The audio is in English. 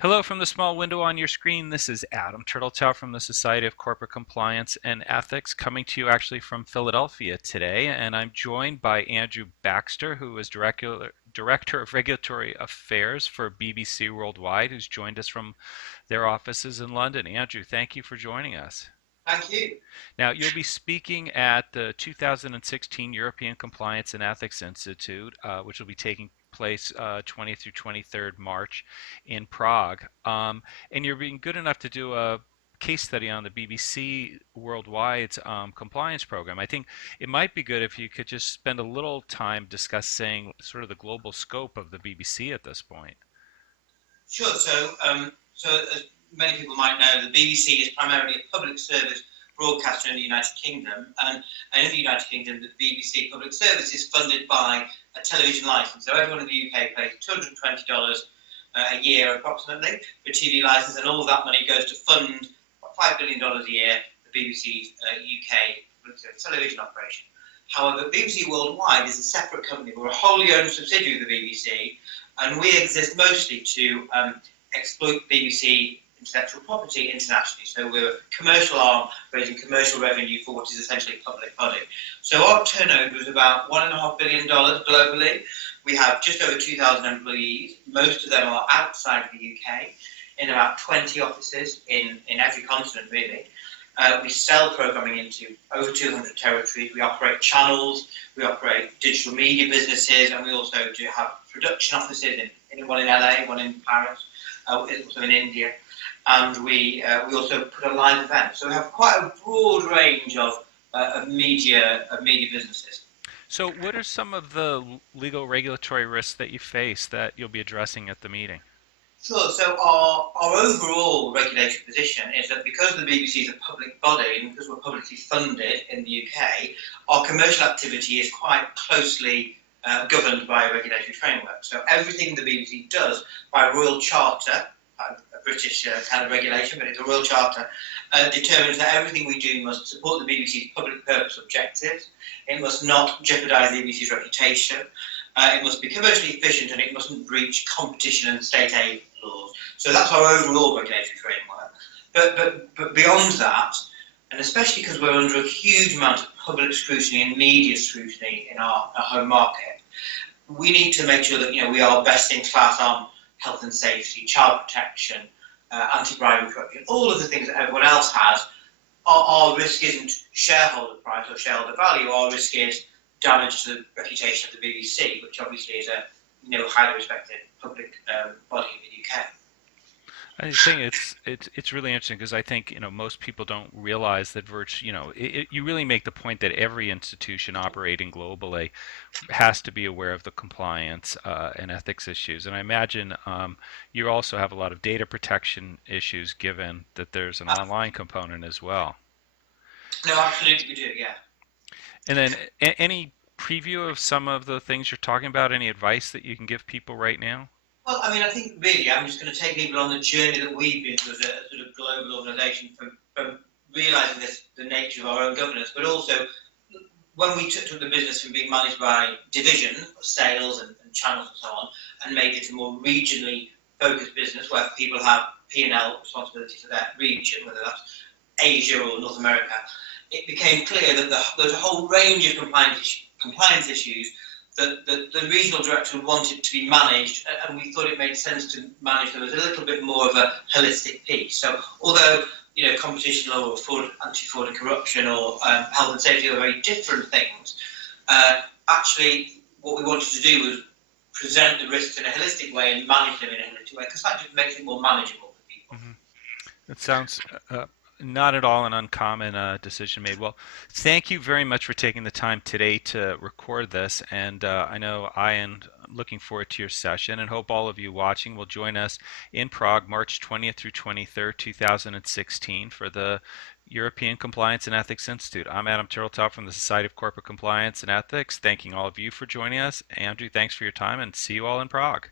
Hello from the small window on your screen. This is Adam Turtletail from the Society of Corporate Compliance and Ethics, coming to you actually from Philadelphia today. And I'm joined by Andrew Baxter, who is Director of Regulatory Affairs for BBC Worldwide, who's joined us from their offices in London. Andrew, thank you for joining us. Thank you. Now, you'll be speaking at the 2016 European Compliance and Ethics Institute, which will be taking place 20th through 23rd March in Prague. And you're being good enough to do a case study on the BBC Worldwide's compliance program. I think it might be good if you could just spend a little time discussing sort of the global scope of the BBC at this point. Sure. So as many people might know, the BBC is primarily a public service broadcaster in the United Kingdom, and in the United Kingdom, the BBC Public Service is funded by a television license. So everyone in the UK pays $220 a year approximately for a TV license, and all of that money goes to fund about $5 billion a year the BBC's UK public service television operation. However, BBC Worldwide is a separate company. We're a wholly owned subsidiary of the BBC, and we exist mostly to exploit BBC intellectual property internationally. So we're a commercial arm raising commercial revenue for what is essentially a public body. So our turnover is about $1.5 billion globally. We have just over 2,000 employees. Most of them are outside of the UK, in about 20 offices in every continent, really. We sell programming into over 200 territories. We operate channels, we operate digital media businesses, and we also do have production offices, one in LA, one in Paris, also in India. And we also put a live event. So we have quite a broad range of media businesses. So what are some of the legal regulatory risks that you face that you'll be addressing at the meeting? Sure. So our overall regulatory position is that because the BBC is a public body and because we're publicly funded in the UK, our commercial activity is quite closely governed by a regulatory framework. So everything the BBC does by Royal Charter, a British kind of regulation, but it's a Royal Charter, determines that everything we do must support the BBC's public purpose objectives. It must not jeopardise the BBC's reputation. It must be commercially efficient, and it mustn't breach competition and state aid laws. So that's our overall regulatory framework. But beyond that, and especially because we're under a huge amount of public scrutiny and media scrutiny in our home market, we need to make sure that we are best in class on health and safety, child protection, anti-bribery, corruption, all of the things that everyone else has. Our risk isn't shareholder price or shareholder value. Our risk is damage to the reputation of the BBC, which obviously is a highly respected public body in the UK. I think it's really interesting because I think most people don't realize that you really make the point that every institution operating globally has to be aware of the compliance and ethics issues. And I imagine you also have a lot of data protection issues given that there's an online component as well. No, absolutely we do, yeah. And then any preview of some of the things you're talking about, any advice that you can give people right now? Well, I mean, I think really I'm just going to take people on the journey that we've been through as a sort of global organisation from realising the nature of our own governance, but also when we took the business from being managed by division, sales and channels and so on, and made it a more regionally focused business where people have P&L responsibility for that region, whether that's Asia or North America, it became clear that there's a whole range of compliance issues that the regional director wanted to be managed, and we thought it made sense to manage them as a little bit more of a holistic piece. So although competition law or anti-fraud and corruption or health and safety are very different things, actually what we wanted to do was present the risks in a holistic way and manage them in a holistic way, because that just makes it more manageable for people. That sounds not at all an uncommon decision made. Well, thank you very much for taking the time today to record this. And I know I am looking forward to your session and hope all of you watching will join us in Prague, March 20th through 23rd, 2016 for the European Compliance and Ethics Institute. I'm Adam Turtletail from the Society of Corporate Compliance and Ethics, thanking all of you for joining us. Andrew, thanks for your time and see you all in Prague.